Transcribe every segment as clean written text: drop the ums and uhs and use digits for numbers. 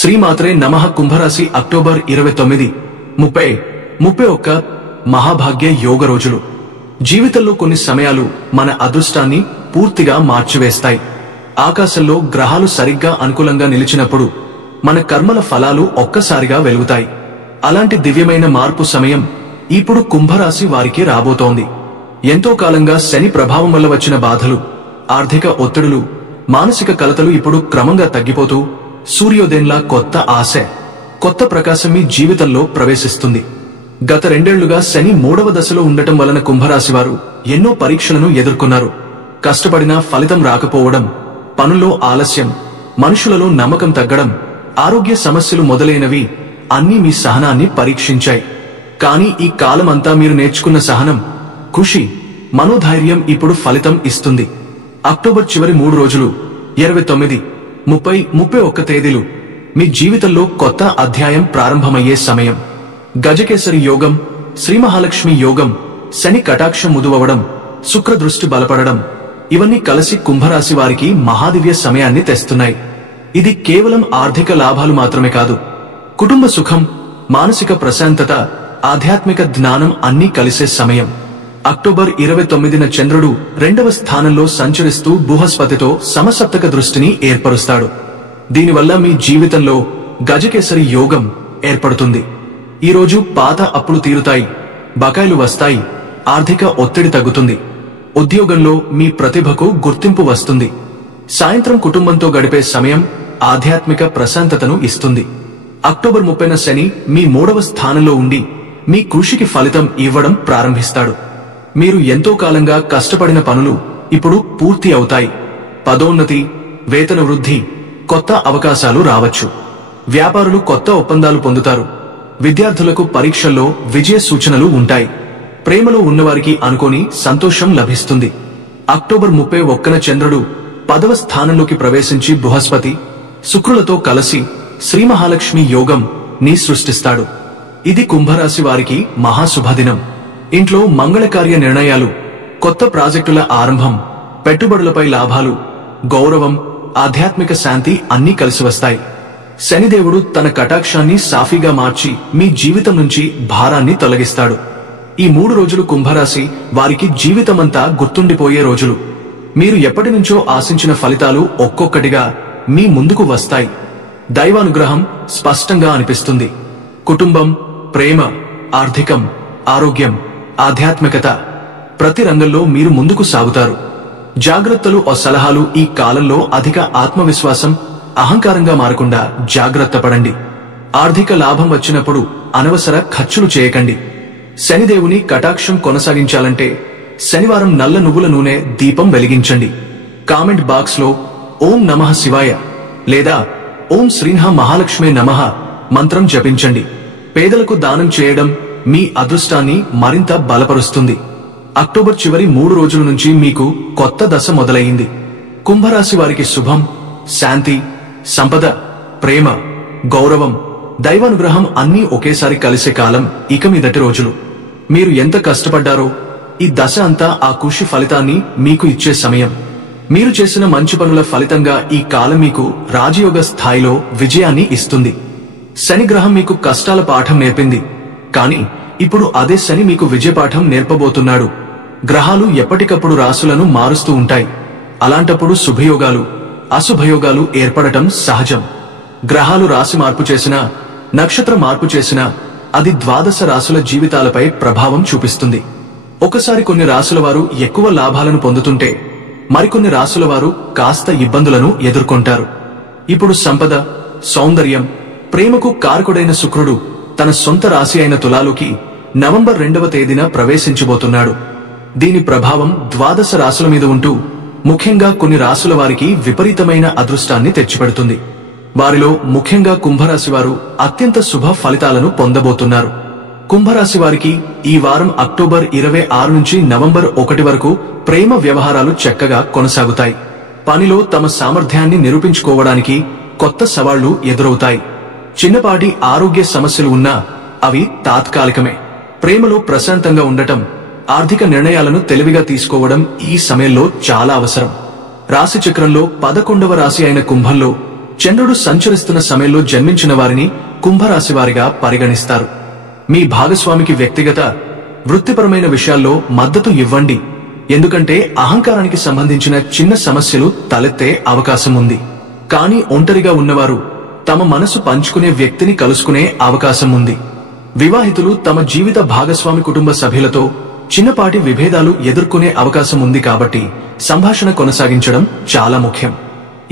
శ్రీమాత్రే నమః. కుంభరాశి అక్టోబర్ 29, 30, 31 మహాభాగ్య యోగ రోజులు. జీవితంలో కొన్ని సమయాలు మన అదృష్టాన్ని పూర్తిగా మార్చివేస్తాయి. ఆకాశంలో గ్రహాలు సరిగ్గా అనుకూలంగా నిలిచినప్పుడు మన కర్మల ఫలాలు ఒక్కసారిగా వెలుగుతాయి. అలాంటి దివ్యమైన మార్పు సమయం ఇప్పుడు కుంభరాశి వారికి రాబోతోంది. ఎంతో కాలంగా శని ప్రభావం వల్ల వచ్చిన బాధలు, ఆర్థిక ఒత్తిడులు, మానసిక కలతలు ఇప్పుడు క్రమంగా తగ్గిపోతూ సూర్యోదయంలా కొత్త ఆశ, కొత్త ప్రకాశం మీ జీవితంలో ప్రవేశిస్తుంది. గత 2 ఏళ్లుగా శని 3వ దశలో ఉండటం వలన కుంభరాశి వారు ఎన్నో పరీక్షలను ఎదుర్కొన్నారు. కష్టపడినా ఫలితం రాకపోవడం, పనుల్లో ఆలస్యం, మనుషులలో నమ్మకం తగ్గడం, ఆరోగ్య సమస్యలు మొదలైనవి అన్నీ మీ సహనాన్ని పరీక్షించాయి. కానీ ఈ కాలమంతా మీరు నేర్చుకున్న సహనం, కృషి, మనోధైర్యం ఇప్పుడు ఫలితం ఇస్తుంది. అక్టోబర్ చివరి 3 రోజులు 29, 30, 31 తేదీలు మీ జీవితంలో కొత్త అధ్యాయం ప్రారంభమయ్యే సమయం. గజకేసరి యోగం, శ్రీ మహాలక్ష్మి యోగం, శని కటాక్షం ముదువవడం, శుక్ర దృష్టి బలపడడం ఇవన్నీ కలిసి కుంభరాశి వారికి మహాదివ్య సమయాన్ని తెస్తున్నాయి. ఇది కేవలం ఆర్థిక లాభాలు మాత్రమే కాదు, కుటుంబ సుఖం, మానసిక ప్రశాంతత, ఆధ్యాత్మిక జ్ఞానం అన్నీ కలిసే సమయం. అక్టోబర్ 29న చంద్రుడు 2వ స్థానంలో సంచరిస్తూ బృహస్పతితో సమసప్తక దృష్టిని ఏర్పరుస్తాడు. దీనివల్ల మీ జీవితంలో గజకేసరి యోగం ఏర్పడుతుంది. ఈ రోజు పాత అప్పులు తీరుతాయి, బకాయిలు వస్తాయి, ఆర్థిక ఒత్తిడి తగ్గుతుంది. ఉద్యోగంలో మీ ప్రతిభకు గుర్తింపు వస్తుంది. సాయంత్రం కుటుంబంతో గడిపే సమయం ఆధ్యాత్మిక ప్రశాంతతను ఇస్తుంది. అక్టోబర్ 30న శని మీ 3వ స్థానంలో ఉండి మీ కృషికి ఫలితం ఇవ్వడం ప్రారంభిస్తాడు. మీరు ఎంతో కాలంగా కష్టపడిన పనులు ఇప్పుడు పూర్తి అవుతాయి. పదోన్నతి, వేతన వృద్ధి, కొత్త అవకాశాలు రావచ్చు. వ్యాపారులు కొత్త ఒప్పందాలు పొందుతారు. విద్యార్థులకు పరీక్షల్లో విజయ సూచనలు ఉంటాయి. ప్రేమలో ఉన్నవారికి అనుకోని సంతోషం లభిస్తుంది. అక్టోబర్ 31న చంద్రుడు 10వ స్థానంలోకి ప్రవేశించి బృహస్పతి, శుక్రులతో కలిసి శ్రీ మహాలక్ష్మి యోగం ని సృష్టిస్తాడు. ఇది కుంభరాశి వారికి మహాశుభదినం. ఇంట్లో మంగళకార్య నిర్ణయాలు, కొత్త ప్రాజెక్టుల ఆరంభం, పెట్టుబడులపై లాభాలు, గౌరవం, ఆధ్యాత్మిక శాంతి అన్నీ కలిసి వస్తాయి. శనిదేవుడు తన కటాక్షాన్ని సాఫీగా మార్చి మీ జీవితం నుంచి భారాన్ని తొలగిస్తాడు. ఈ 3 రోజులు కుంభరాశి వారికి జీవితమంతా గుర్తుండిపోయే రోజులు. మీరు ఎప్పటి నుంచో ఆశించిన ఫలితాలు ఒక్కొక్కటిగా మీ ముందుకు వస్తాయి. దైవానుగ్రహం స్పష్టంగా అనిపిస్తుంది. కుటుంబం, ప్రేమ, ఆర్థికం, ఆరోగ్యం, ఆధ్యాత్మికత ప్రతి రంగంలో మీరు ముందుకు సాగుతారు. జాగ్రత్తలు సలహాలు ఈ కాలంలో అధిక ఆత్మవిశ్వాసం, అహంకారంగా మారకుండా జాగ్రత్త పడండి. ఆర్థిక లాభం వచ్చినప్పుడు అనవసర ఖర్చులు చేయకండి. శనిదేవుని కటాక్షం కొనసాగించాలంటే శనివారం నల్ల నువ్వుల నూనె దీపం వెలిగించండి. కామెంట్ బాక్స్ లో ఓం నమః శివాయ లేదా ఓం శ్రీహ మహాలక్ష్మే నమః మంత్రం జపించండి. పేదలకు దానం చేయడం మీ అదృష్టాన్ని మరింత బలపరుస్తుంది. అక్టోబర్ చివరి 3 రోజుల నుంచి మీకు కొత్త దశ మొదలయ్యింది. కుంభరాశి వారికి శుభం, శాంతి, సంపద, ప్రేమ, గౌరవం, దైవానుగ్రహం అన్నీ ఒకేసారి కలిసే కాలం ఇక మీదటి రోజులు. మీరు ఎంత కష్టపడ్డారో ఈ దశ అంతా ఆ కృషి ఫలితాన్ని మీకు ఇచ్చే సమయం. మీరు చేసిన మంచి పనుల ఫలితంగా ఈ కాలం మీకు రాజయోగ స్థాయిలో విజయాన్ని ఇస్తుంది. శనిగ్రహం మీకు కష్టాల పాఠం నేర్పింది, కానీ ఇప్పుడు అదే శని మీకు విజయపాఠం నేర్పబోతున్నాడు. గ్రహాలు ఎప్పటికప్పుడు రాశులను మారుస్తూ ఉంటాయి. అలాంటప్పుడు శుభయోగాలు, అశుభయోగాలు ఏర్పడటం సహజం. గ్రహాలు రాశి మార్పు చేసినా, నక్షత్ర మార్పు చేసినా అది ద్వాదశ రాశుల జీవితాలపై ప్రభావం చూపిస్తుంది. ఒకసారి కొన్ని రాశుల వారు ఎక్కువ లాభాలను పొందుతుంటే మరికొన్ని రాశుల వారు కాస్త ఇబ్బందులను ఎదుర్కొంటారు. ఇప్పుడు సంపద, సౌందర్యం, ప్రేమకు కారకుడైన శుక్రుడు తన సొంత రాశి అయిన తులాలోకి నవంబర్ 2వ తేదీన ప్రవేశించబోతున్నాడు. దీని ప్రభావం ద్వాదశ రాశుల మీద ఉంటూ ముఖ్యంగా కొన్ని రాశుల వారికి విపరీతమైన అదృష్టాన్ని తెచ్చిపెడుతుంది. వారిలో ముఖ్యంగా కుంభరాశి వారు అత్యంత శుభ ఫలితాలను పొందబోతున్నారు. కుంభరాశి వారికి ఈ వారం అక్టోబర్ 26 నుంచి నవంబర్ 1 వరకు ప్రేమ వ్యవహారాలు చక్కగా కొనసాగుతాయి. పనిలో తమ సామర్థ్యాన్ని నిరూపించుకోవడానికి కొత్త సవాళ్లు ఎదురవుతాయి. చిన్నపాటి ఆరోగ్య సమస్యలు ఉన్నా అవి తాత్కాలికమే. ప్రేమలో ప్రశాంతంగా ఉండటం, ఆర్థిక నిర్ణయాలను తెలివిగా తీసుకోవడం ఈ సమయంలో చాలా అవసరం. రాశి చక్రంలో 11వ రాశి అయిన కుంభంలో చంద్రుడు సంచరిస్తున్న సమయంలో జన్మించిన వారిని కుంభరాశి వారిగా పరిగణిస్తారు. మీ భాగస్వామికి వ్యక్తిగత, వృత్తిపరమైన విషయాల్లో మద్దతు ఇవ్వండి. ఎందుకంటే అహంకారానికి సంబంధించిన చిన్న సమస్యలు తలెత్తే అవకాశం ఉంది. కానీ ఒంటరిగా ఉన్నవారు తమ మనసు పంచుకునే వ్యక్తిని కలుసుకునే అవకాశం ఉంది. వివాహితులు తమ జీవిత భాగస్వామి కుటుంబ సభ్యులతో చిన్నపాటి విభేదాలు ఎదుర్కొనే అవకాశం ఉంది. కాబట్టి సంభాషణ కొనసాగించడం చాలా ముఖ్యం.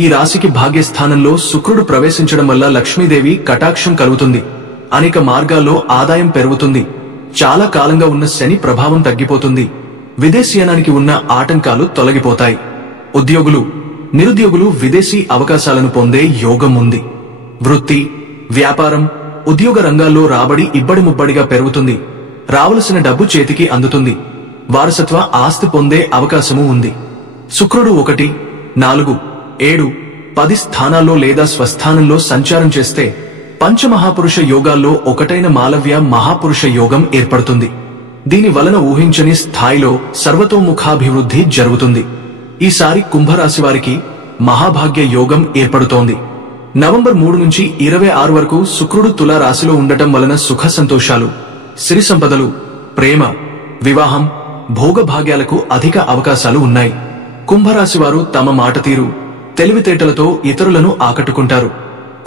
ఈ రాశికి భాగ్యస్థానంలో శుక్రుడు ప్రవేశించడం వల్ల లక్ష్మీదేవి కటాక్షం కలుగుతుంది. అనేక మార్గాల్లో ఆదాయం పెరుగుతుంది. చాలా కాలంగా ఉన్న శని ప్రభావం తగ్గిపోతుంది. విదేశీయానానికి ఉన్న ఆటంకాలు తొలగిపోతాయి. ఉద్యోగులు, నిరుద్యోగులు విదేశీ అవకాశాలను పొందే యోగం ఉంది. వృత్తి, వ్యాపారం, ఉద్యోగ రంగాల్లో రాబడి ఇబ్బడి ముబ్బడిగా పెరుగుతుంది. రావలసిన డబ్బు చేతికి అందుతుంది. వారసత్వ ఆస్తి పొందే అవకాశము ఉంది. శుక్రుడు 1, 4, 7, 10 స్థానాల్లో లేదా స్వస్థానంలో సంచారం చేస్తే పంచమహాపురుష యోగాల్లో ఒకటైన మాలవ్య మహాపురుష యోగం ఏర్పడుతుంది. దీని వలన ఊహించని స్థాయిలో సర్వతోముఖాభివృద్ధి జరుగుతుంది. ఈసారి కుంభరాశి వారికి మహాభాగ్య యోగం ఏర్పడుతోంది. నవంబర్ 3 నుంచి 26 వరకు శుక్రుడు తులా రాశిలో ఉండటం వలన సుఖ సంతోషాలు, సిరి సంపదలు, ప్రేమ, వివాహం, భోగభాగ్యాలకు అధిక అవకాశాలు ఉన్నాయి. కుంభరాశి వారు తమ మాట తీరు, తెలివితేటలతో ఇతరులను ఆకట్టుకుంటారు.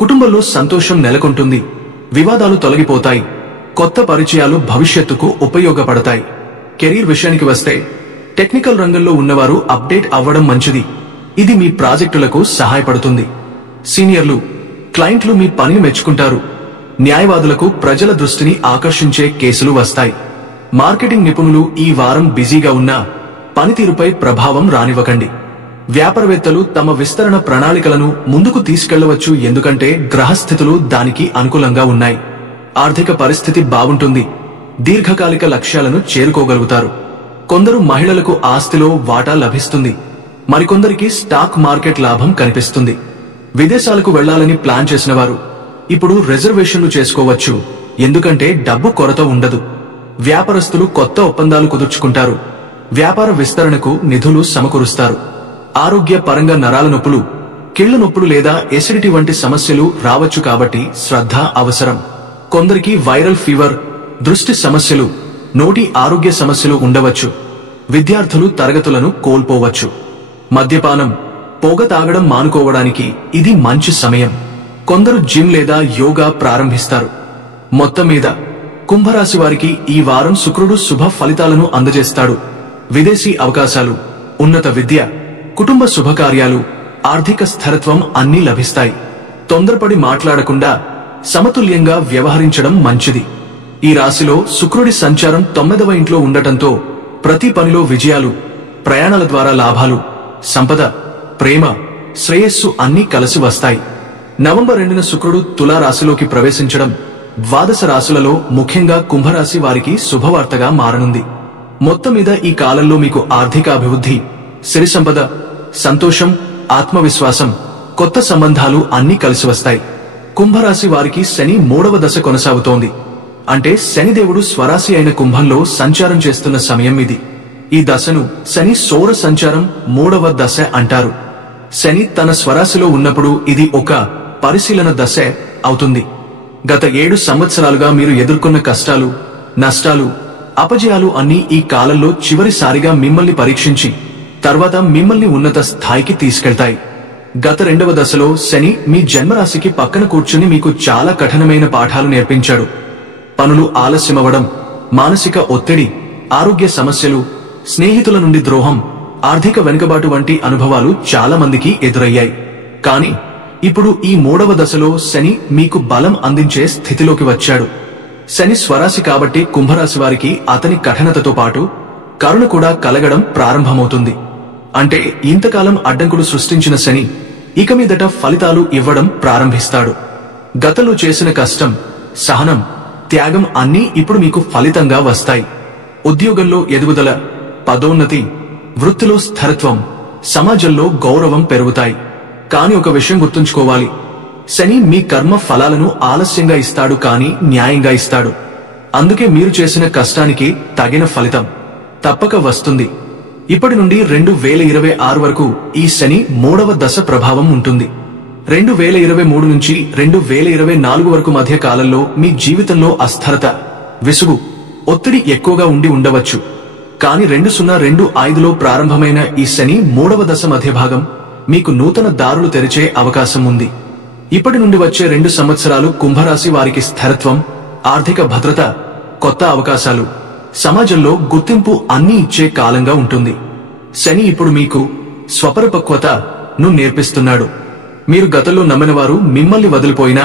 కుటుంబంలో సంతోషం నెలకొంటుంది. వివాదాలు తొలగిపోతాయి. కొత్త పరిచయాలు భవిష్యత్తుకు ఉపయోగపడతాయి. కెరీర్ విషయానికి వస్తే టెక్నికల్ రంగంలో ఉన్నవారు అప్డేట్ అవ్వడం మంచిది. ఇది మీ ప్రాజెక్టులకు సహాయపడుతుంది. సీనియర్లు, క్లయింట్లు మీ పనిని మెచ్చుకుంటారు. న్యాయవాదులకు ప్రజల దృష్టిని ఆకర్షించే కేసులు వస్తాయి. మార్కెటింగ్ నిపుణులు ఈ వారం బిజీగా ఉన్నా పనితీరుపై ప్రభావం రానివ్వకండి. వ్యాపారవేత్తలు తమ విస్తరణ ప్రణాళికలను ముందుకు తీసుకెళ్లవచ్చు. ఎందుకంటే గ్రహస్థితులు దానికి అనుకూలంగా ఉన్నాయి. ఆర్థిక పరిస్థితి బాగుంటుంది. దీర్ఘకాలిక లక్ష్యాలను చేరుకోగలుగుతారు. కొందరు మహిళలకు ఆస్తిలో వాటా లభిస్తుంది. మరికొందరికి స్టాక్ మార్కెట్ లాభం కనిపిస్తుంది. విదేశాలకు వెళ్లాలని ప్లాన్ చేసిన వారు ఇప్పుడు రిజర్వేషన్లు చేసుకోవచ్చు. ఎందుకంటే డబ్బు కొరత ఉండదు. వ్యాపారస్తులు కొత్త ఒప్పందాలు కుదుర్చుకుంటారు. వ్యాపార విస్తరణకు నిధులు సమకూరుస్తారు. ఆరోగ్య పరంగా నరాల నొప్పులు, కీళ్ల నొప్పులు లేదా ఎసిడిటీ వంటి సమస్యలు రావచ్చు. కాబట్టి శ్రద్ధ అవసరం. కొందరికి వైరల్ ఫీవర్, దృష్టి సమస్యలు, నోటి ఆరోగ్య సమస్యలు ఉండవచ్చు. విద్యార్థులు తరగతులను కోల్పోవచ్చు. మద్యపానం, పొగ తాగడం మానుకోవడానికి ఇది మంచి సమయం. కొందరు జిమ్ లేదా యోగా ప్రారంభిస్తారు. మొత్తం మీద కుంభరాశి వారికి ఈ వారం శుక్రుడు శుభ ఫలితాలను అందజేస్తాడు. విదేశీ అవకాశాలు, ఉన్నత విద్య, కుటుంబ శుభకార్యాలు, ఆర్థిక స్థిరత్వం అన్నీ లభిస్తాయి. తొందరపడి మాట్లాడకుండా సమతుల్యంగా వ్యవహరించడం మంచిది. ఈ రాశిలో శుక్రుడి సంచారం 9వ ఇంట్లో ఉండటంతో ప్రతి పనిలో విజయాలు, ప్రయాణాల ద్వారా లాభాలు, సంపద, ప్రేమ, శ్రేయస్సు అన్నీ కలిసి వస్తాయి. నవంబర్ 2న శుక్రుడు తులా రాశిలోకి ప్రవేశించడం ద్వాదశ రాశులలో ముఖ్యంగా కుంభరాశి వారికి శుభవార్తగా మారనుంది. మొత్తం మీద ఈ కాలంలో మీకు ఆర్థిక అభివృద్ధి, సిరి సంపద, సంతోషం, ఆత్మవిశ్వాసం, కొత్త సంబంధాలు అన్నీ కలిసి వస్తాయి. కుంభరాశి వారికి శని 3వ దశ కొనసాగుతోంది. అంటే శనిదేవుడు స్వరాశి అయిన కుంభంలో సంచారం చేస్తున్న సమయం ఇది. ఈ దశను శని సౌర సంచారం 3వ దశ అంటారు. శని తన స్వరాశిలో ఉన్నప్పుడు ఇది ఒక పరిశీలన దశ అవుతుంది. గత 7 సంవత్సరాలుగా మీరు ఎదుర్కొన్న కష్టాలు, నష్టాలు, అపజయాలు అన్నీ ఈ కాలంలో చివరిసారిగా మిమ్మల్ని పరీక్షించి తర్వాత మిమ్మల్ని ఉన్నత స్థాయికి తీసుకెళ్తాయి. గత 2వ దశలో శని మీ జన్మరాశికి పక్కన కూర్చుని మీకు చాలా కఠినమైన పాఠాలు నేర్పించాడు. పనులు ఆలస్యమవడం, మానసిక ఒత్తిడి, ఆరోగ్య సమస్యలు, స్నేహితుల నుండి ద్రోహం, ఆర్థిక వెనుకబాటు వంటి అనుభవాలు చాలా మందికి ఎదురయ్యాయి. కానీ ఇప్పుడు ఈ 3వ దశలో శని మీకు బలం అందించే స్థితిలోకి వచ్చాడు. శని స్వరాశి కాబట్టి కుంభరాశి వారికి అతని కఠినతతో పాటు కరుణ కూడా కలగడం ప్రారంభమవుతుంది. అంటే ఇంతకాలం అడ్డంకులు సృష్టించిన శని ఇక మీదట ఫలితాలు ఇవ్వడం ప్రారంభిస్తాడు. గతంలో చేసిన కష్టం, సహనం, త్యాగం అన్నీ ఇప్పుడు మీకు ఫలితంగా వస్తాయి. ఉద్యోగంలో ఎదుగుదల, పదోన్నతి, వృత్తిలో స్థిరత్వం, సమాజంలో గౌరవం పెరుగుతాయి. కాని ఒక విషయం గుర్తుంచుకోవాలి, శని మీ కర్మ ఫలాలను ఆలస్యంగా ఇస్తాడు, కానీ న్యాయంగా ఇస్తాడు. అందుకే మీరు చేసిన కష్టానికి తగిన ఫలితం తప్పక వస్తుంది. ఇప్పటి నుండి 2026 వరకు ఈ శని 3వ దశ ప్రభావం ఉంటుంది. 2023 నుంచి 2024 వరకు మధ్య కాలంలో మీ జీవితంలో అస్థిరత, విసుగు, ఒత్తిడి ఎక్కువగా ఉండి ఉండవచ్చు. కానీ 2025లో ప్రారంభమైన ఈ శని 3వ దశ మధ్య భాగం మీకు నూతన దారులు తెరిచే అవకాశం ఉంది. ఇప్పటి నుండి వచ్చే 2 సంవత్సరాలు కుంభరాశి వారికి స్థిరత్వం, ఆర్థిక భద్రత, కొత్త అవకాశాలు, సమాజంలో గుర్తింపు అన్నీ ఇచ్చే కాలంగా ఉంటుంది. శని ఇప్పుడు మీకు స్వపరిపక్వతను నేర్పిస్తున్నాడు. మీరు గతంలో నమ్మినవారు మిమ్మల్ని వదిలిపోయినా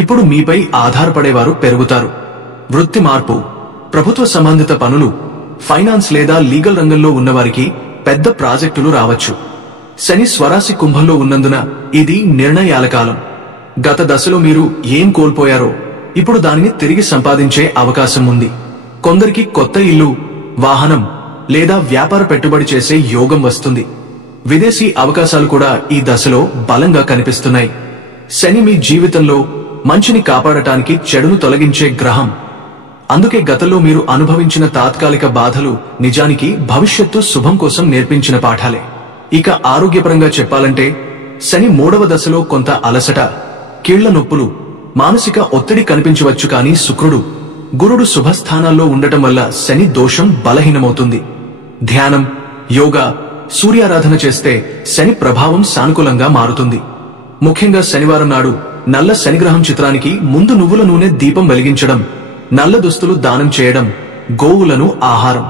ఇప్పుడు మీపై ఆధారపడేవారు పెరుగుతారు. వృత్తి మార్పు, ప్రభుత్వ సంబంధిత పనులు, ఫైనాన్స్ లేదా లీగల్ రంగంలో ఉన్నవారికి పెద్ద ప్రాజెక్టులు రావచ్చు. శని స్వరాశి కుంభంలో ఉన్నందున ఇది నిర్ణయాల కాలం. గత దశలో మీరు ఏం కోల్పోయారో ఇప్పుడు దానిని తిరిగి సంపాదించే అవకాశం ఉంది. కొందరికి కొత్త ఇల్లు, వాహనం లేదా వ్యాపార పెట్టుబడి చేసే యోగం వస్తుంది. విదేశీ అవకాశాలు కూడా ఈ దశలో బలంగా కనిపిస్తున్నాయి. శని మీ జీవితంలో మంచిని కాపాడటానికి చెడును తొలగించే గ్రహం. అందుకే గతంలో మీరు అనుభవించిన తాత్కాలిక బాధలు నిజానికి భవిష్యత్తు శుభం కోసం నేర్పించిన పాఠాలే. ఇక ఆరోగ్యపరంగా చెప్పాలంటే శని 3వ దశలో కొంత అలసట, కీళ్ల నొప్పులు, మానసిక ఒత్తిడి కనిపించవచ్చు. కానీ శుక్రుడు, గురుడు శుభస్థానాల్లో ఉండటం వల్ల శని దోషం బలహీనమవుతుంది. ధ్యానం, యోగా, సూర్యారాధన చేస్తే శని ప్రభావం సానుకూలంగా మారుతుంది. ముఖ్యంగా శనివారం నాడు నల్ల శనిగ్రహం చిత్రానికి ముందు నువ్వుల నూనె దీపం వెలిగించడం, నల్ల దుస్తులు దానం చేయడం, గోవులను ఆహారం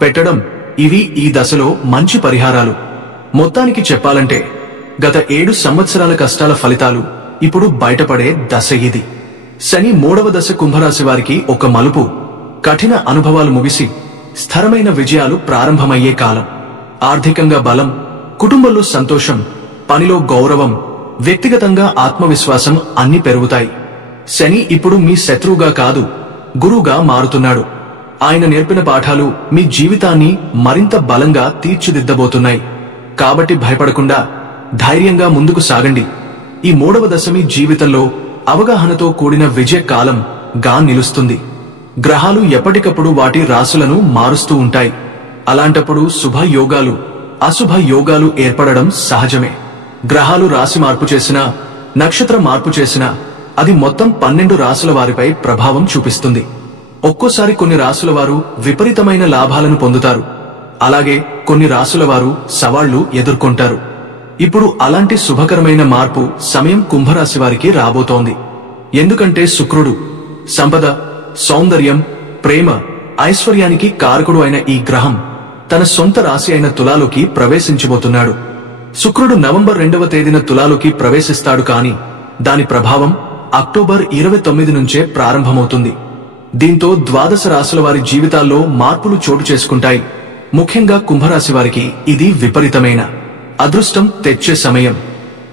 పెట్టడం ఇవి ఈ దశలో మంచి పరిహారాలు. మొత్తానికి చెప్పాలంటే గత 7 సంవత్సరాల కష్టాల ఫలితాలు ఇప్పుడు బయటపడే దశ ఇది. శని 3వ దశ కుంభరాశి వారికి ఒక మలుపు. కఠిన అనుభవాలు ముగిసి స్థిరమైన విజయాలు ప్రారంభమయ్యే కాలం. ఆర్థికంగా బలం, కుటుంబంలో సంతోషం, పనిలో గౌరవం, వ్యక్తిగతంగా ఆత్మవిశ్వాసం అన్ని పెరుగుతాయి. శని ఇప్పుడు మీ శత్రువుగా కాదు, గురువుగా మారుతున్నాడు. ఆయన నేర్పిన పాఠాలు మీ జీవితాన్ని మరింత బలంగా తీర్చిదిద్దబోతున్నాయి. కాబట్టి భయపడకుండా ధైర్యంగా ముందుకు సాగండి. ఈ 3వ దశ మీ జీవితంలో అవగాహనతో కూడిన విజయ కాలం గా నిలుస్తుంది. గ్రహాలు ఎప్పటికప్పుడు వాటి రాశులను మారుస్తూ ఉంటాయి. అలాంటప్పుడు శుభ యోగాలు, అశుభ యోగాలు ఏర్పడడం సహజమే. గ్రహాలు రాశి మార్పు చేసినా, నక్షత్ర మార్పు చేసినా అది మొత్తం 12 రాశుల వారిపై ప్రభావం చూపిస్తుంది. ఒక్కోసారి కొన్ని రాశుల వారు విపరీతమైన లాభాలను పొందుతారు. అలాగే కొన్ని రాశుల వారు సవాళ్లు ఎదుర్కొంటారు. ఇప్పుడు అలాంటి శుభకరమైన మార్పు సమయం కుంభరాశి వారికి రాబోతోంది. ఎందుకంటే శుక్రుడు సంపద, సౌందర్యం, ప్రేమ, ఐశ్వర్యానికి కారకుడు అయిన ఈ గ్రహం తన సొంత రాశి అయిన తులాలోకి ప్రవేశించబోతున్నాడు. శుక్రుడు నవంబర్ 2వ తేదీన తులాలోకి ప్రవేశిస్తాడు. కాని దాని ప్రభావం అక్టోబర్ 29 నుంచే ప్రారంభమవుతుంది. దీంతో ద్వాదశ రాశుల వారి జీవితాల్లో మార్పులు చోటు చేసుకుంటాయి. ముఖ్యంగా కుంభరాశి వారికి ఇది విపరీతమైన అదృష్టం తెచ్చే సమయం.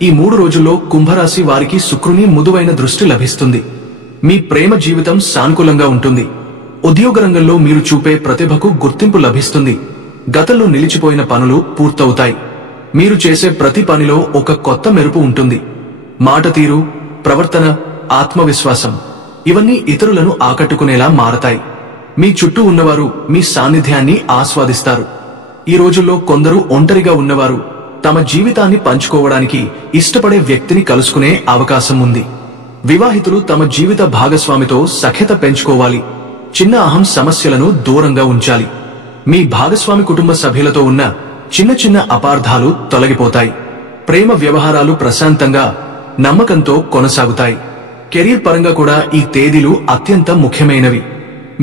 ఈ 3 రోజుల్లో కుంభరాశి వారికి శుక్రుని మృదువైన దృష్టి లభిస్తుంది. మీ ప్రేమ జీవితం సానుకూలంగా ఉంటుంది. ఉద్యోగ రంగంలో మీరు చూపే ప్రతిభకు గుర్తింపు లభిస్తుంది. గతంలో నిలిచిపోయిన పనులు పూర్తవుతాయి. మీరు చేసే ప్రతి పనిలో ఒక కొత్త మెరుపు ఉంటుంది. మాట తీరు, ప్రవర్తన, ఆత్మవిశ్వాసం ఇవన్నీ ఇతరులను ఆకట్టుకునేలా మారతాయి. మీ చుట్టూ ఉన్నవారు మీ సాన్నిధ్యాన్ని ఆస్వాదిస్తారు. ఈ రోజుల్లో కొందరు ఒంటరిగా ఉన్నవారు తమ జీవితాన్ని పంచుకోవడానికి ఇష్టపడే వ్యక్తిని కలుసుకునే అవకాశం ఉంది. వివాహితులు తమ జీవిత భాగస్వామితో సఖ్యత పెంచుకోవాలి. చిన్న అహం సమస్యలను దూరంగా ఉంచాలి. మీ భాగస్వామి కుటుంబ సభ్యులతో ఉన్న చిన్న చిన్న అపార్థాలు తొలగిపోతాయి. ప్రేమ వ్యవహారాలు ప్రశాంతంగా, నమ్మకంతో కొనసాగుతాయి. కెరీర్ పరంగా కూడా ఈ తేదీలు అత్యంత ముఖ్యమైనవి.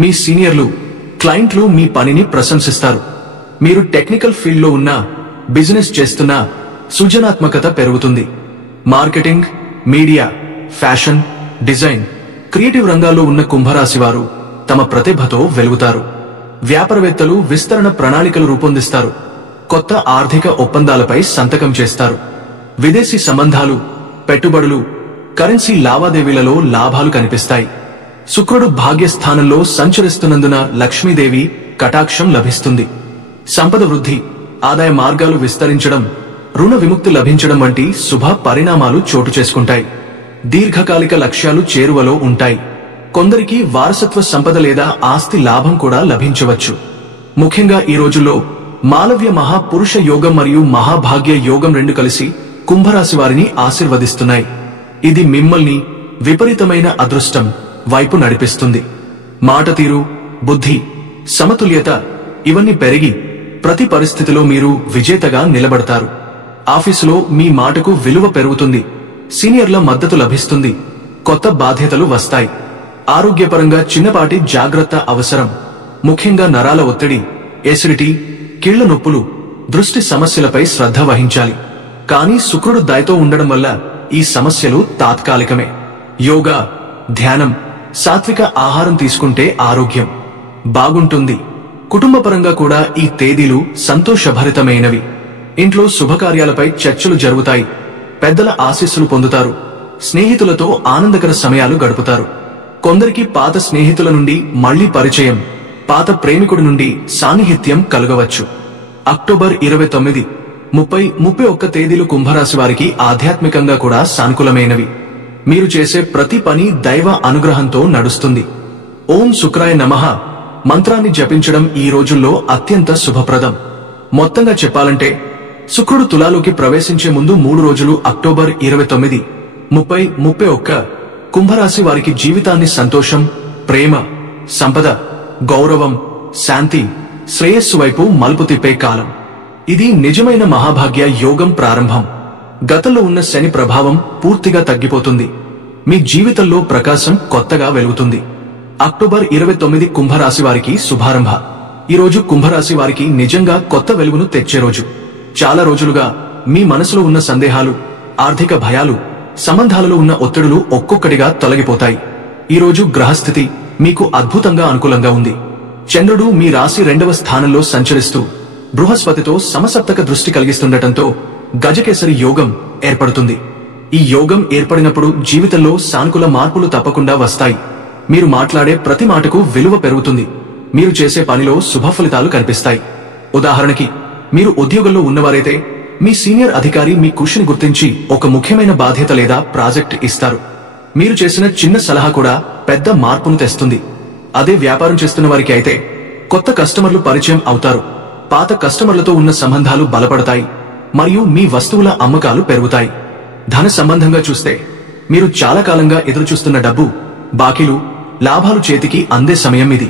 మీ సీనియర్లు, క్లయింట్లు మీ పనిని ప్రశంసిస్తారు. మీరు టెక్నికల్ ఫీల్డ్లో ఉన్నా, బిజినెస్ చేస్తున్నా సృజనాత్మకత పెరుగుతుంది. Marketing, media, fashion, design, creative రంగాల్లో ఉన్న కుంభరాశి వారు తమ ప్రతిభతో వెలుగుతారు. వ్యాపారవేత్తలు విస్తరణ ప్రణాళికలు రూపొందిస్తారు. కొత్త ఆర్థిక ఒప్పందాలపై సంతకం చేస్తారు. విదేశీ సంబంధాలు, పెట్టుబడులు, కరెన్సీ లావాదేవీలలో లాభాలు కనిపిస్తాయి. శుక్రుడు భాగ్యస్థానంలో సంచరిస్తున్నందున లక్ష్మీదేవి కటాక్షం లభిస్తుంది. సంపద వృద్ధి, ఆదాయ మార్గాలు విస్తరించడం, రుణ విముక్తి లభించడం వంటి శుభ పరిణామాలు చోటు చేసుకుంటాయి. దీర్ఘకాలిక లక్ష్యాలు చేరువలో ఉంటాయి. కొందరికి వారసత్వ సంపద లేదా ఆస్తి లాభం కూడా లభించవచ్చు. ముఖ్యంగా ఈ రోజుల్లో మాలవ్య మహాపురుష యోగం మరియు మహాభాగ్య యోగం 2 కలిసి కుంభరాశి వారిని ఆశీర్వదిస్తున్నాయి. ఇది మిమ్మల్ని విపరీతమైన అదృష్టం వైపు నడిపిస్తుంది. మాట తీరు, బుద్ధి, సమతుల్యత ఇవన్నీ పెరిగి ప్రతి పరిస్థితిలో మీరు విజేతగా నిలబడతారు. ఆఫీసులో మీ మాటకు విలువ పెరుగుతుంది. సీనియర్ల మద్దతు లభిస్తుంది. కొత్త బాధ్యతలు వస్తాయి. ఆరోగ్యపరంగా చిన్నపాటి జాగ్రత్త అవసరం. ముఖ్యంగా నరాల ఒత్తిడి, ఎసిడిటీ, కీళ్ల నొప్పులు, దృష్టి సమస్యలపై శ్రద్ధ వహించాలి. కానీ శుక్రుడు దయతో ఉండడం వల్ల ఈ సమస్యలు తాత్కాలికమే. యోగా, ధ్యానం, సాత్విక ఆహారం తీసుకుంటే ఆరోగ్యం బాగుంటుంది. కుటుంబపరంగా కూడా ఈ తేదీలు సంతోషభరితమైనవి. ఇంట్లో శుభకార్యాలపై చర్చలు జరుగుతాయి. పెద్దల ఆశీస్సులు పొందుతారు. స్నేహితులతో ఆనందకర సమయాలు గడుపుతారు. కొందరికి పాత స్నేహితుల నుండి మళ్లీ పరిచయం, పాత ప్రేమికుడి నుండి సాన్నిహిత్యం కలగవచ్చు. అక్టోబర్ 29, 30, 31 తేదీలు కుంభరాశి వారికి ఆధ్యాత్మికంగా కూడా సానుకూలమైనవి. మీరు చేసే ప్రతి పని దైవ అనుగ్రహంతో నడుస్తుంది. ఓం శుక్రాయ నమః మంత్రాన్ని జపించడం ఈ రోజుల్లో అత్యంత శుభప్రదం. మొత్తంగా చెప్పాలంటే శుక్రుడు తులాలోకి ప్రవేశించే ముందు 3 రోజులు అక్టోబర్ 29, 30, 31 కుంభరాశి వారికి జీవితాన్ని సంతోషం, ప్రేమ, సంపద, గౌరవం, శాంతి, శ్రేయస్సు వైపు మలుపు తిప్పే కాలం. ఇది నిజమైన మహాభాగ్య యోగం ప్రారంభం. గతంలో ఉన్న శని ప్రభావం పూర్తిగా తగ్గిపోతుంది. మీ జీవితంలో ప్రకాశం కొత్తగా వెలుగుతుంది. అక్టోబర్ 29 కుంభరాశి వారికి శుభారంభ. ఈ రోజు కుంభరాశి వారికి నిజంగా కొత్త వెలుగును తెచ్చే రోజు. చాలా రోజులుగా మీ మనసులో ఉన్న సందేహాలు, ఆర్థిక భయాలు, సంబంధాలలో ఉన్న ఒత్తిడులు ఒక్కొక్కటిగా తొలగిపోతాయి. ఈ రోజు గ్రహస్థితి మీకు అద్భుతంగా అనుకూలంగా ఉంది. చంద్రుడు మీ రాశి 2వ స్థానంలో సంచరిస్తూ బృహస్పతితో సమసప్తక దృష్టి కలిగిస్తుండటంతో గజకేసరి యోగం ఏర్పడుతుంది. ఈ యోగం ఏర్పడినప్పుడు జీవితంలో సానుకూల మార్పులు తప్పకుండా వస్తాయి. మీరు మాట్లాడే ప్రతి మాటకు విలువ పెరుగుతుంది. మీరు చేసే పనిలో శుభ ఫలితాలు కనిపిస్తాయి. ఉదాహరణకి, మీరు ఉద్యోగంలో ఉన్నవారైతే మీ సీనియర్ అధికారి మీ కృషిని గుర్తించి ఒక ముఖ్యమైన బాధ్యత లేదా ప్రాజెక్ట్ ఇస్తారు. మీరు చేసిన చిన్న సలహా కూడా పెద్ద మార్పును తెస్తుంది. అదే వ్యాపారం చేస్తున్న వారికి అయితే కొత్త కస్టమర్లు పరిచయం అవుతారు. పాత కస్టమర్లతో ఉన్న సంబంధాలు బలపడతాయి మరియు మీ వస్తువుల అమ్మకాలు పెరుగుతాయి. ధన సంబంధంగా చూస్తే మీరు చాలా కాలంగా ఎదురుచూస్తున్న డబ్బు, బాకీలు, లాభాలు చేతికి అందే సమయం ఇది.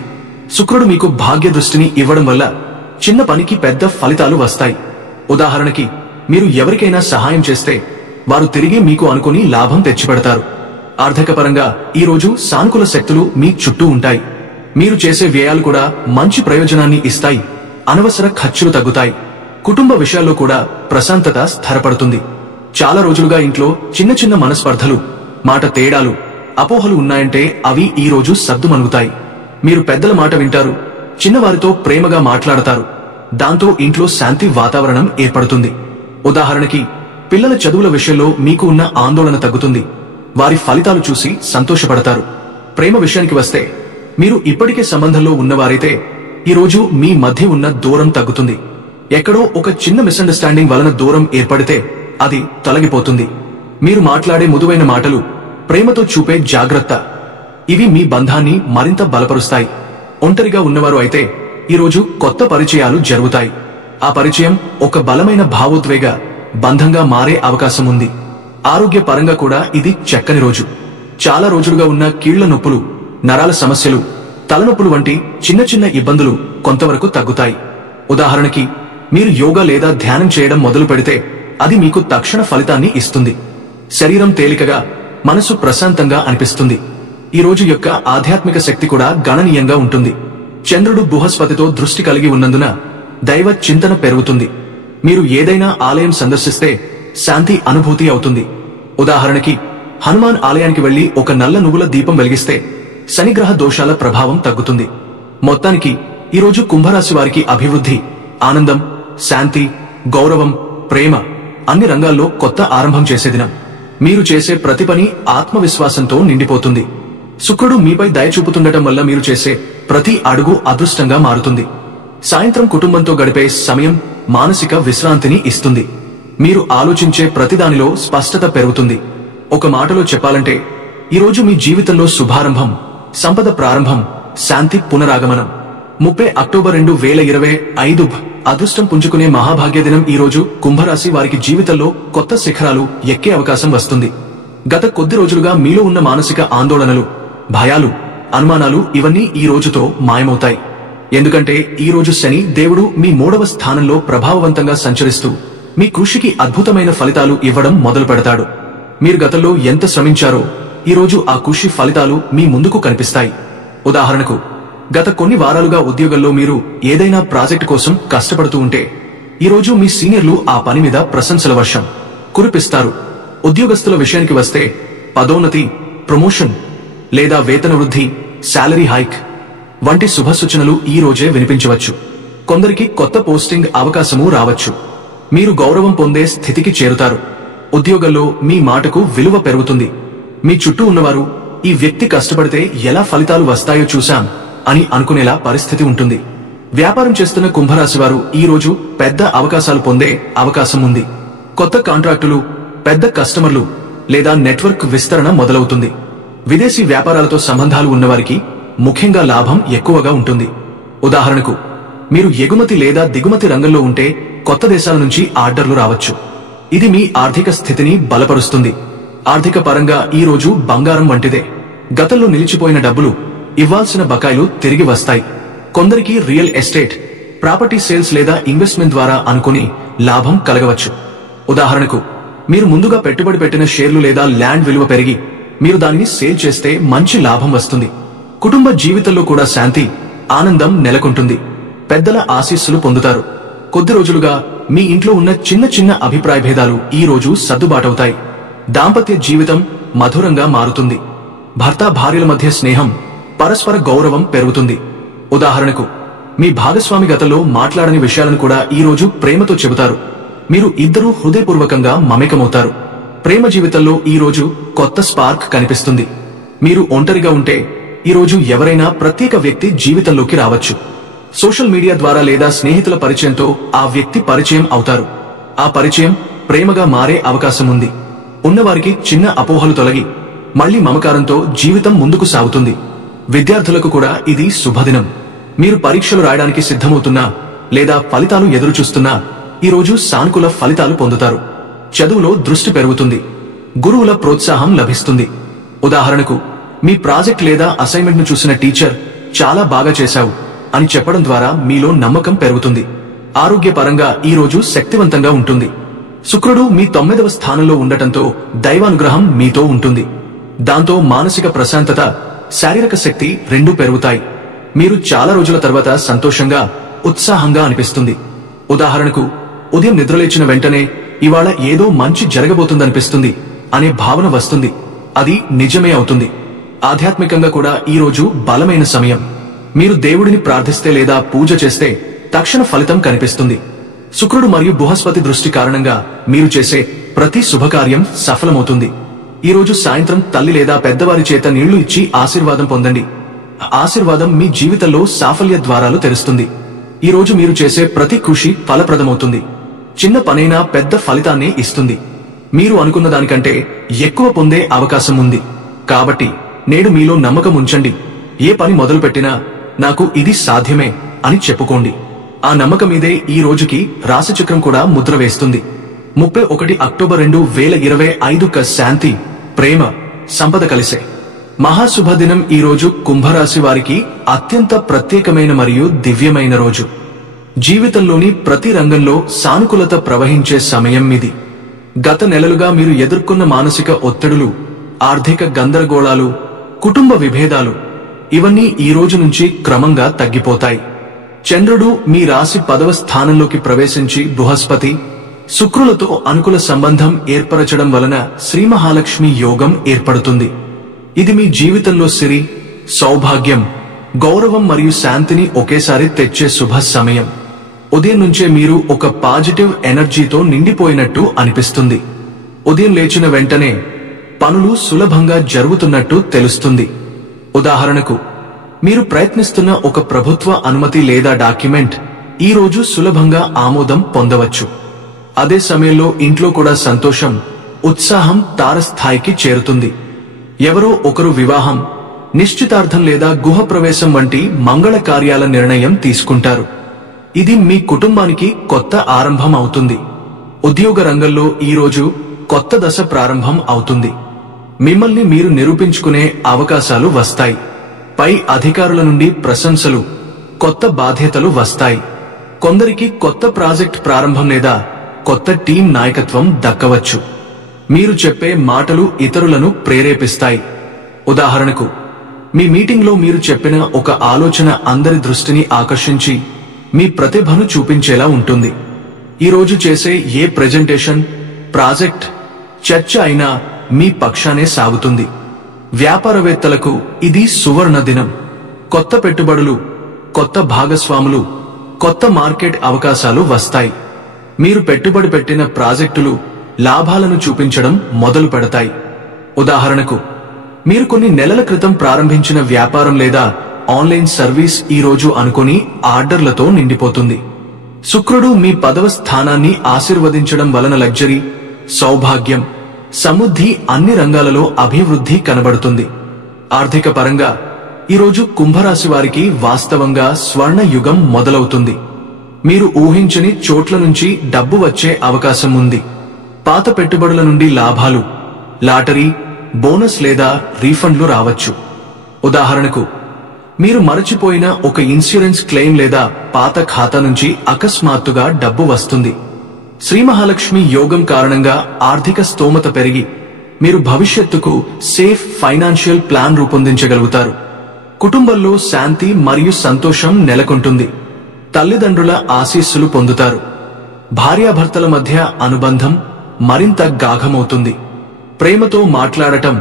శుక్రుడు మీకు భాగ్య దృష్టిని ఇవ్వడం వల్ల చిన్న పనికి పెద్ద ఫలితాలు వస్తాయి. ఉదాహరణకి, మీరు ఎవరికైనా సహాయం చేస్తే వారు తిరిగి మీకు అనుకుని లాభం తెచ్చిపెడతారు. ఆర్థికపరంగా ఈ రోజు సానుకూల శక్తులు మీ చుట్టూ ఉంటాయి. మీరు చేసే వ్యయాలు కూడా మంచి ప్రయోజనాన్ని ఇస్తాయి. అనవసర ఖర్చులు తగ్గుతాయి. కుటుంబ విషయాల్లో కూడా ప్రశాంతత స్థిరపడుతుంది. చాలా రోజులుగా ఇంట్లో చిన్న చిన్న మనస్పర్ధలు, మాట తేడాలు, అపోహలు ఉన్నాయంటే అవి ఈ రోజు సద్దుమణుగుతాయి. మీరు పెద్దల మాట వింటారు. చిన్నవారితో ప్రేమగా మాట్లాడతారు. దాంతో ఇంట్లో శాంతి వాతావరణం ఏర్పడుతుంది. ఉదాహరణకి, పిల్లల చదువుల విషయంలో మీకు ఉన్న ఆందోళన తగ్గుతుంది. వారి ఫలితాలు చూసి సంతోషపడతారు. ప్రేమ విషయానికి వస్తే, మీరు ఇప్పటికే సంబంధంలో ఉన్నవారైతే ఈ రోజు మీ మధ్య ఉన్న దూరం తగ్గుతుంది. ఎక్కడో ఒక చిన్న మిస్అండర్స్టాండింగ్ వలన దూరం ఏర్పడితే అది తొలగిపోతుంది. మీరు మాట్లాడే మృదువైన మాటలు, ప్రేమతో చూపే జాగ్రత్త ఇవి మీ బంధాన్ని మరింత బలపరుస్తాయి. ఒంటరిగా ఉన్నవారు అయితే ఈ రోజు కొత్త పరిచయాలు జరుగుతాయి. ఆ పరిచయం ఒక బలమైన భావోద్వేగ బంధంగా మారే అవకాశం ఉంది. ఆరోగ్య పరంగా కూడా ఇది చక్కని రోజు. చాలా రోజులుగా ఉన్న కీళ్ల నొప్పులు, నరాల సమస్యలు, తలనొప్పులు వంటి చిన్న చిన్న ఇబ్బందులు కొంతవరకు తగ్గుతాయి. ఉదాహరణకి, మీరు యోగా లేదా ధ్యానం చేయడం మొదలు పెడితే అది మీకు తక్షణ ఫలితాన్ని ఇస్తుంది. శరీరం తేలికగా, మనసు ప్రశాంతంగా అనిపిస్తుంది. ఈ రోజు యొక్క ఆధ్యాత్మిక శక్తి కూడా గణనీయంగా ఉంటుంది. చంద్రుడు బృహస్పతితో దృష్టి కలిగి ఉన్నందున దైవ చింతన పెరుగుతుంది. మీరు ఏదైనా ఆలయం సందర్శిస్తే శాంతి అనుభూతి అవుతుంది. ఉదాహరణకి, హనుమాన్ ఆలయానికి వెళ్లి ఒక నల్ల నువ్వుల దీపం వెలిగిస్తే శనిగ్రహ దోషాల ప్రభావం తగ్గుతుంది. మొత్తానికి ఈరోజు కుంభరాశి వారికి అభివృద్ధి, ఆనందం, శాంతి, గౌరవం, ప్రేమ అన్ని రంగాల్లో కొత్త ఆరంభం చేసే దినం. మీరు చేసే ప్రతి పని ఆత్మవిశ్వాసంతో నిండిపోతుంది. శుక్రుడు మీపై దయ చూపుతుండటం వల్ల మీరు చేసే ప్రతి అడుగు అదృష్టంగా మారుతుంది. సాయంత్రం కుటుంబంతో గడిపే సమయం మానసిక విశ్రాంతిని ఇస్తుంది. మీరు ఆలోచించే ప్రతిదానిలో స్పష్టత పెరుగుతుంది. ఒక మాటలో చెప్పాలంటే ఈరోజు మీ జీవితంలో శుభారంభం, సంపద ప్రారంభం, శాంతి పునరాగమనం. 30 అక్టోబర్ 2025 అదృష్టం పుంజుకునే మహాభాగ్య దినం. ఈ రోజు కుంభరాశి వారికి జీవితంలో కొత్త శిఖరాలు ఎక్కే అవకాశం వస్తుంది. గత కొద్ది రోజులుగా మీలో ఉన్న మానసిక ఆందోళనలు, భయాలు, అనుమానాలు ఇవన్నీ ఈ రోజుతో మాయమవుతాయి. ఎందుకంటే ఈ రోజు శని దేవుడు మీ 3వ స్థానంలో ప్రభావవంతంగా సంచరిస్తూ మీ కృషికి అద్భుతమైన ఫలితాలు ఇవ్వడం మొదలు పెడతాడు. మీరు గతంలో ఎంత శ్రమించారో ఈ రోజు ఆ కృషి ఫలితాలు మీ ముందుకు కనిపిస్తాయి. ఉదాహరణకు, గత కొన్ని వారాలుగా ఉద్యోగంలో మీరు ఏదైనా ప్రాజెక్టు కోసం కష్టపడుతూ ఉంటే ఈ రోజు మీ సీనియర్లు ఆ పని మీద ప్రశంసల వర్షం కురిపిస్తారు. ఉద్యోగస్తుల విషయానికి వస్తే పదోన్నతి, ప్రమోషన్ లేదా వేతన వృద్ధి, శాలరీ హైక్ వంటి శుభ సూచనలు ఈ రోజే వినిపించవచ్చు. కొందరికి కొత్త పోస్టింగ్ అవకాశము రావచ్చు. మీరు గౌరవం పొందే స్థితికి చేరుతారు. ఉద్యోగంలో మీ మాటకు విలువ పెరుగుతుంది. మీ చుట్టూ ఉన్నవారు ఈ వ్యక్తి కష్టపడితే ఎలా ఫలితాలు వస్తాయో చూశాం అని అనుకునేలా పరిస్థితి ఉంటుంది. వ్యాపారం చేస్తున్న కుంభరాశి వారు ఈ రోజు పెద్ద అవకాశాలు పొందే అవకాశం ఉంది. కొత్త కాంట్రాక్టులు, పెద్ద కస్టమర్లు లేదా నెట్వర్క్ విస్తరణ మొదలవుతుంది. విదేశీ వ్యాపారాలతో సంబంధాలు ఉన్నవారికి ముఖ్యంగా లాభం ఎక్కువగా ఉంటుంది. ఉదాహరణకు, మీరు ఎగుమతి లేదా దిగుమతి రంగంలో ఉంటే కొత్త దేశాల నుంచి ఆర్డర్లు రావచ్చు. ఇది మీ ఆర్థిక స్థితిని బలపరుస్తుంది. ఆర్థిక పరంగా ఈ రోజు బంగారం వంటిదే. గతంలో నిలిచిపోయిన డబ్బులు, ఇవ్వాల్సిన బకాయిలు తిరిగి వస్తాయి. కొందరికి రియల్ ఎస్టేట్, ప్రాపర్టీ సేల్స్ లేదా ఇన్వెస్ట్మెంట్ ద్వారా అనుకుని లాభం కలగవచ్చు. ఉదాహరణకు, మీరు ముందుగా పెట్టుబడి పెట్టిన షేర్లు లేదా ల్యాండ్ విలువ పెరిగి మీరు దానిని సేల్ చేస్తే మంచి లాభం వస్తుంది. కుటుంబ జీవితంలో కూడా శాంతి, ఆనందం నెలకొంటుంది. పెద్దల ఆశీస్సులు పొందుతారు. కొద్ది రోజులుగా మీ ఇంట్లో ఉన్న చిన్న చిన్న అభిప్రాయ భేదాలు ఈ రోజు సర్దుబాటవుతాయి. దాంపత్య జీవితం మధురంగా మారుతుంది. భర్త భార్యల మధ్య స్నేహం, పరస్పర గౌరవం పెరుగుతుంది. ఉదాహరణకు, మీ భాగస్వామి గతంలో మాట్లాడని విషయాలను కూడా ఈ రోజు ప్రేమతో చెబుతారు. మీరు ఇద్దరూ హృదయపూర్వకంగా మమేకమవుతారు. ప్రేమ జీవితంలో ఈ రోజు కొత్త స్పార్క్ కనిపిస్తుంది. మీరు ఒంటరిగా ఉంటే ఈ రోజు ఎవరైనా ప్రత్యేక వ్యక్తి జీవితంలోకి రావచ్చు. సోషల్ మీడియా ద్వారా లేదా స్నేహితుల పరిచయంతో ఆ వ్యక్తి పరిచయం అవుతారు. ఆ పరిచయం ప్రేమగా మారే అవకాశం ఉంది. ఉన్నవారికి చిన్న అపోహలు తొలగి మళ్లీ మమకారంతో జీవితం ముందుకు సాగుతుంది. విద్యార్థులకు కూడా ఇది శుభదినం. మీరు పరీక్షలు రాయడానికి సిద్ధమవుతున్నా లేదా ఫలితాలు ఎదురుచూస్తున్నా ఈ రోజు సానుకూల ఫలితాలు పొందుతారు. చదువులో దృష్టి పెరుగుతుంది. గురువుల ప్రోత్సాహం లభిస్తుంది. ఉదాహరణకు, మీ ప్రాజెక్ట్ లేదా అసైన్మెంట్ ను చూసిన టీచర్ చాలా బాగా చేశావు అని చెప్పడం ద్వారా మీలో నమ్మకం పెరుగుతుంది. ఆరోగ్యపరంగా ఈ రోజు శక్తివంతంగా ఉంటుంది. శుక్రుడు మీ 9వ స్థానంలో ఉండటంతో దైవానుగ్రహం మీతో ఉంటుంది. దాంతో మానసిక ప్రశాంతత, శారీరక శక్తి రెండూ పెరుగుతాయి. మీరు చాలా రోజుల తర్వాత సంతోషంగా, ఉత్సాహంగా అనిపిస్తుంది. ఉదాహరణకు, ఉదయం నిద్రలేచిన వెంటనే ఇవాళ ఏదో మంచి జరగబోతుందనిపిస్తుంది అనే భావన వస్తుంది. అది నిజమే అవుతుంది. ఆధ్యాత్మికంగా కూడా ఈ రోజు బలమైన సమయం. మీరు దేవుడిని ప్రార్థిస్తే లేదా పూజ చేస్తే తక్షణ ఫలితం కనిపిస్తుంది. శుక్రుడు మరియు బృహస్పతి దృష్టి కారణంగా మీరు చేసే ప్రతి శుభకార్యం సఫలమవుతుంది. ఈ రోజు సాయంత్రం తల్లి లేదా పెద్దవారి చేత నీళ్లు ఇచ్చి ఆశీర్వాదం పొందండి. ఆశీర్వాదం మీ జీవితంలో సాఫల్య ద్వారాలు తెరుస్తుంది. ఈ రోజు మీరు చేసే ప్రతి కృషి ఫలప్రదమవుతుంది. చిన్న పనైనా పెద్ద ఫలితాన్ని ఇస్తుంది. మీరు అనుకున్న దానికంటే ఎక్కువ పొందే అవకాశం ఉంది. కాబట్టి నేడు మీలో నమ్మకం ఉంచండి. ఏ పని మొదలుపెట్టినా నాకు ఇది సాధ్యమే అని చెప్పుకోండి. ఆ నమ్మకం మీదే ఈ రోజుకి రాశిచక్రం కూడా ముద్ర వేస్తుంది. 31 అక్టోబర్ 2025 శాంతి, ప్రేమ, సంపద కలిసే మహాశుభదినం. ఈ రోజు కుంభరాశి వారికి అత్యంత ప్రత్యేకమైన మరియు దివ్యమైన రోజు. జీవితంలోని ప్రతి రంగంలో సానుకూలత ప్రవహించే సమయం ఇది. గత నెలలుగా మీరు ఎదుర్కొన్న మానసిక ఒత్తిడులు, ఆర్థిక గందరగోళాలు, కుటుంబ విభేదాలు ఇవన్నీ ఈ రోజు నుంచి క్రమంగా తగ్గిపోతాయి. చంద్రుడు మీ రాశి 10వ స్థానంలోకి ప్రవేశించి బృహస్పతి, శుక్రులతో అనుకూల సంబంధం ఏర్పరచడం వలన శ్రీ మహాలక్ష్మి యోగం ఏర్పడుతుంది. ఇది మీ జీవితంలో సిరి, సౌభాగ్యం, గౌరవం మరియు శాంతిని ఒకేసారి తెచ్చే శుభ సమయం. ఉదయం నుంచే మీరు ఒక పాజిటివ్ ఎనర్జీతో నిండిపోయినట్టు అనిపిస్తుంది. ఉదయం లేచిన వెంటనే పనులు సులభంగా జరుగుతున్నట్టు తెలుస్తుంది. ఉదాహరణకు, మీరు ప్రయత్నిస్తున్న ఒక ప్రభుత్వ అనుమతి లేదా డాక్యుమెంట్ ఈ రోజు సులభంగా ఆమోదం పొందవచ్చు. అదే సమయంలో ఇంట్లో కూడా సంతోషం, ఉత్సాహం తారస్థాయికి చేరుతుంది. ఎవరో ఒకరు వివాహం, నిశ్చితార్థం లేదా గృహప్రవేశం వంటి మంగళ కార్యాల నిర్ణయం తీసుకుంటారు. ఇది మీ కుటుంబానికి కొత్త ఆరంభం అవుతుంది. ఉద్యోగ రంగంలో ఈ రోజు కొత్త దశ ప్రారంభం అవుతుంది. మిమ్మల్ని మీరు నిరూపించుకునే అవకాశాలు వస్తాయి. పై అధికారుల నుండి ప్రశంసలు, కొత్త బాధ్యతలు వస్తాయి. కొందరికి కొత్త ప్రాజెక్ట్ ప్రారంభం లేదా కొత్త టీం నాయకత్వం దక్కవచ్చు. మీరు చెప్పే మాటలు ఇతరులను ప్రేరేపిస్తాయి. ఉదాహరణకు, మీ మీటింగ్లో మీరు చెప్పిన ఒక ఆలోచన అందరి దృష్టిని ఆకర్షించి మీ ప్రతిభను చూపించేలా ఉంటుంది. ఈ రోజు చేసే ఏ ప్రెజెంటేషన్, ప్రాజెక్ట్, చర్చ అయినా మీ పక్షానే సాగుతుంది. వ్యాపారవేత్తలకు ఇది సువర్ణ దినం. కొత్త పెట్టుబడులు, కొత్త భాగస్వాములు, కొత్త మార్కెట్ అవకాశాలు వస్తాయి. మీరు పెట్టుబడి పెట్టిన ప్రాజెక్టులు లాభాలను చూపించడం మొదలు పెడతాయి. ఉదాహరణకు, మీరు కొన్ని నెలల క్రితం ప్రారంభించిన వ్యాపారం లేదా ఆన్లైన్ సర్వీస్ ఈ రోజు అనుకుని ఆర్డర్లతో నిండిపోతుంది. శుక్రుడు మీ 10వ స్థానాన్ని ఆశీర్వదించడం వలన లగ్జరీ, సౌభాగ్యం, సమృద్ధి అన్ని రంగాలలో అభివృద్ధి కనబడుతుంది. ఆర్థిక పరంగా ఈరోజు కుంభరాశి వారికి వాస్తవంగా స్వర్ణ యుగం మొదలవుతుంది. మీరు ఊహించని చోట్ల నుంచి డబ్బు వచ్చే అవకాశం ఉంది. పాత పెట్టుబడుల నుండి లాభాలు, లాటరీ, బోనస్ లేదా రీఫండ్లు రావచ్చు. ఉదాహరణకు, మీరు మరచిపోయిన ఒక ఇన్సూరెన్స్ క్లెయిమ్ లేదా పాత ఖాతా నుంచి అకస్మాత్తుగా డబ్బు వస్తుంది. శ్రీ మహాలక్ష్మి యోగం కారణంగా ఆర్థిక స్తోమత పెరిగి మీరు భవిష్యత్తుకు సేఫ్ ఫైనాన్షియల్ ప్లాన్ రూపొందించగలుగుతారు. కుటుంబంలో శాంతి మరియు సంతోషం నెలకొంటుంది. తల్లిదండ్రుల ఆశీస్సులు పొందుతారు. భార్యాభర్తల మధ్య అనుబంధం మరింత గాఢమవుతుంది. ప్రేమతో మాట్లాడటం,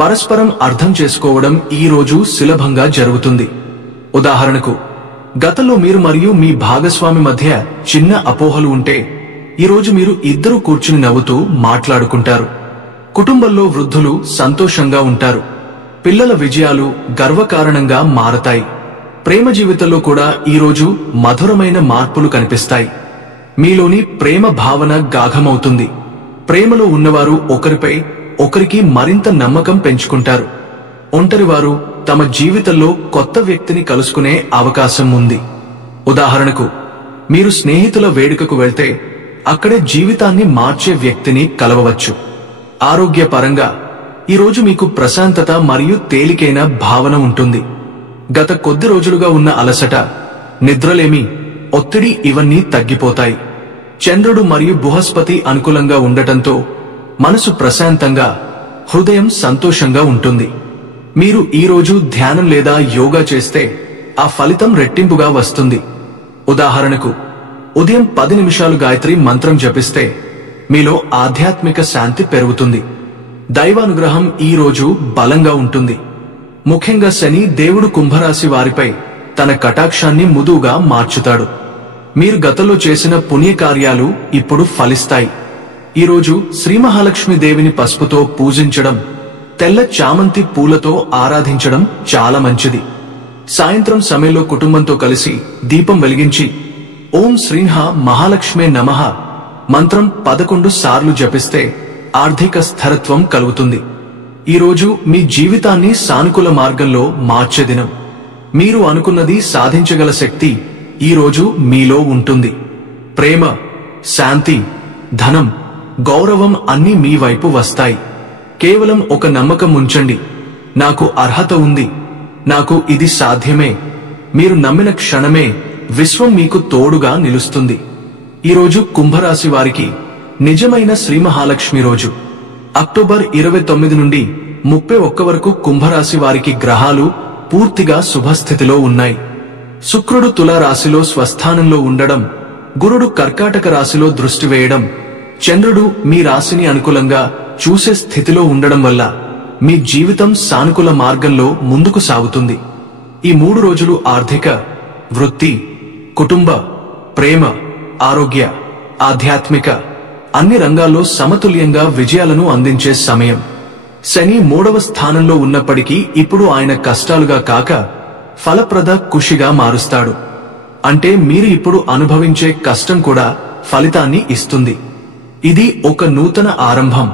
పరస్పరం అర్థం చేసుకోవడం ఈ రోజు సులభంగా జరుగుతుంది. ఉదాహరణకు, గతంలో మీరు మరియు మీ భాగస్వామి మధ్య చిన్న అపోహలు ఉంటే ఈరోజు మీరు ఇద్దరు కూర్చుని నవ్వుతూ మాట్లాడుకుంటారు. కుటుంబంలో వృద్ధులు సంతోషంగా ఉంటారు. పిల్లల విజయాలు గర్వకారణంగా మారతాయి. ప్రేమ జీవితంలో కూడా ఈరోజు మధురమైన మార్పులు కనిపిస్తాయి. మీలోని ప్రేమ భావన గాఢమవుతుంది. ప్రేమలో ఉన్నవారు ఒకరిపై ఒకరికి మరింత నమ్మకం పెంచుకుంటారు. ఒంటరివారు తమ జీవితంలో కొత్త వ్యక్తిని కలుసుకునే అవకాశం ఉంది. ఉదాహరణకు, మీరు స్నేహితుల వేడుకకు వెళ్తే అక్కడే జీవితాన్ని మార్చే వ్యక్తిని కలవవచ్చు. ఆరోగ్యపరంగా ఈరోజు మీకు ప్రశాంతత మరియు తేలికైన భావన ఉంటుంది. గత కొద్ది రోజులుగా ఉన్న అలసట, నిద్రలేమి, ఒత్తిడి ఇవన్నీ తగ్గిపోతాయి. చంద్రుడు మరియు బృహస్పతి అనుకూలంగా ఉండటంతో మనసు ప్రశాంతంగా, హృదయం సంతోషంగా ఉంటుంది. మీరు ఈరోజు ధ్యానం లేదా యోగా చేస్తే ఆ ఫలితం రెట్టింపుగా వస్తుంది. ఉదాహరణకు, ఉదయం 10 నిమిషాలు గాయత్రి మంత్రం జపిస్తే మీలో ఆధ్యాత్మిక శాంతి పెరుగుతుంది. దైవానుగ్రహం ఈ రోజు బలంగా ఉంటుంది. ముఖ్యంగా శని దేవుడు కుంభరాశి వారిపై తన కటాక్షాన్ని మృదువుగా మార్చుతాడు. మీరు గతంలో చేసిన పుణ్యకార్యాలు ఇప్పుడు ఫలిస్తాయి. ఈరోజు శ్రీ మహాలక్ష్మి దేవిని పసుపుతో పూజించడం, తెల్ల చామంతి పూలతో ఆరాధించడం చాలా మంచిది. సాయంత్రం సమయంలో కుటుంబంతో కలిసి దీపం వెలిగించి ఓం శ్రీంహ మహాలక్ష్మే నమః మంత్రం 11 సార్లు జపిస్తే ఆర్థిక స్థిరత్వం కలుగుతుంది. ఈరోజు మీ జీవితాన్ని సానుకూల మార్గంలో మార్చే దినం. మీరు అనుకున్నది సాధించగల శక్తి ఈ రోజు మీలో ఉంటుంది. ప్రేమ, శాంతి, ధనం, గౌరవం అన్నీ మీ వైపు వస్తాయి. కేవలం ఒక నమ్మకం ఉంచండి. నాకు అర్హత ఉంది, నాకు ఇది సాధ్యమే. మీరు నమ్మిన క్షణమే విశ్వం మీకు తోడుగా నిలుస్తుంది. ఈరోజు కుంభరాశి వారికి నిజమైన శ్రీ మహాలక్ష్మి రోజు. అక్టోబర్ 29 నుండి 31 వరకు కుంభరాశి వారికి గ్రహాలు పూర్తిగా శుభస్థితిలో ఉన్నాయి. శుక్రుడు తులా రాశిలో స్వస్థానంలో ఉండడం, గురుడు కర్కాటక రాశిలో దృష్టి వేయడం, చంద్రుడు మీ రాశిని అనుకూలంగా చూసే స్థితిలో ఉండడం వల్ల మీ జీవితం సానుకూల మార్గంలో ముందుకు సాగుతుంది. ఈ 3 రోజులు ఆర్థిక, వృత్తి, కుటుంబ, ప్రేమ, ఆరోగ్య, ఆధ్యాత్మిక అన్ని రంగాల్లో సమతుల్యంగా విజయాలను అందించే సమయం. శని 3వ స్థానంలో ఉన్నప్పటికీ ఇప్పుడు ఆయన కష్టాలుగా కాక ఫలప్రద కృషిగా మారుస్తాడు. అంటే మీరు ఇప్పుడు అనుభవించే కష్టం కూడా ఫలితాన్ని ఇస్తుంది. ఇది ఒక నూతన ఆరంభం.